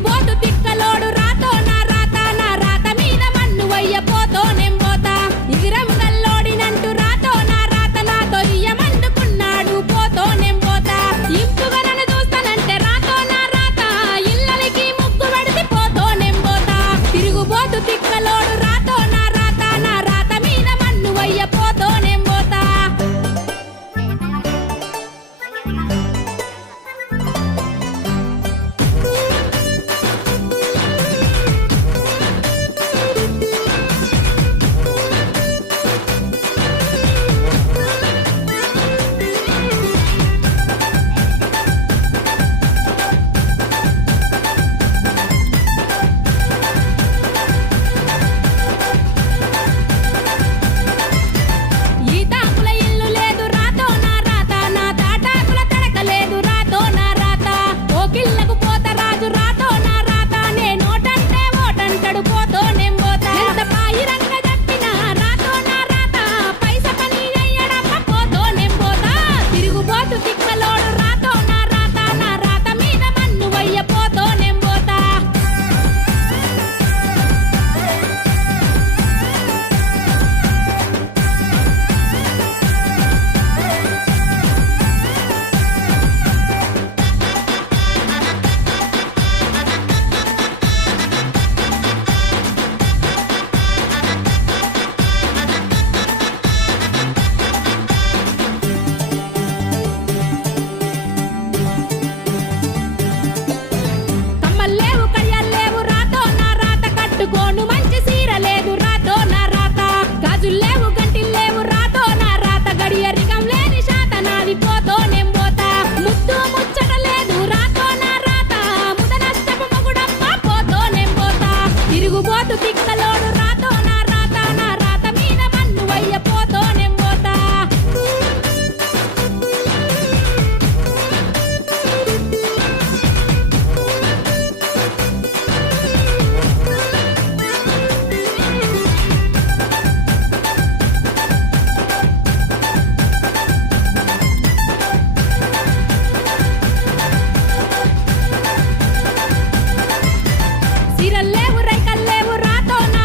తిరుగుబోతు తిక్కలోడు రాతో నా రాత మీద మన్ను వయ్యపోతో నెంబోతా ఇగిరం గల్లోడినంటూ రాతో నా రాత నాతో ఇయ్యమందుకున్నాడు పోతో నెంబోతా ఇంపుగా నన్ను చూస్తానంటే రాతో నా రాత ఇళ్ళకి ముగ్గు పెడితే పోతో నెంబోతా తిరుగుబోతు తిక్కలోడు రాతో నా రాత మీద మన్ను వయ్యపోతో నెంబోతా ఈ తాకుల ఇల్లు లేదు రాతో నా రాత నా తాటాకుల తడక లేదు రాతో నా రాత ఓ కిల్లకు పోత రాజు రాతో నా రాత నేనోటంటే ఓటంటడు పోతో నెంబోతా ఎంత పాయిరంగ చెప్పినా రాతో నా రాత పైస పని అయ్యడమ్మ పోతో నెంబోతా తిరుగుబోతు తిక్కలోడు రాతో నా రాత మీద మన్ను వయ్య పోతో నెంబోతా కమ్మల్లేవు కడియల్లేవు రాతో నా రాత కట్టుకోను మంచి సీర లేదు రాతో నా రాత గాజుల్లేవు గంటిల్లేవు రాతో నా రాత గడియరికం లేని శాత నాది పోతో నెంబోతా ముద్దు ముచ్చట లేదు రాతో నా రాత ముదనష్టపు మొగుడమ్మ పోతో నెంబోతా తిరుగుబోతు తిక్కలోడు రాతో నా రాత మీద మన్ను వయ్య పోతో నెంబోతా సిరల్లేవు రైకల్లేవు రాతో నా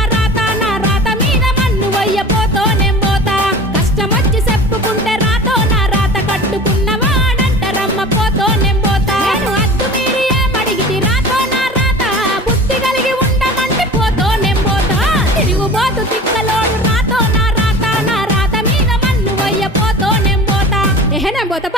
రాత మీద మన్ను వయ్య పోతో నెంబోతా కష్టమొచ్చి చెప్పుకుంటే రాతో నా రాత కట్టుకున్నవాడంటరమ్మ పోతో నెంబోతా నేను అద్దు మీరి ఏమడిగితి రాతో నా రాత బుద్ధి కలిగి ఉండమంటే పోతో నెంబోతా తిరుగుబోతు తిక్కలోడు రాతో నా రాత మీద మన్ను వయ్య పోతో నెంబోతా నెంబోతా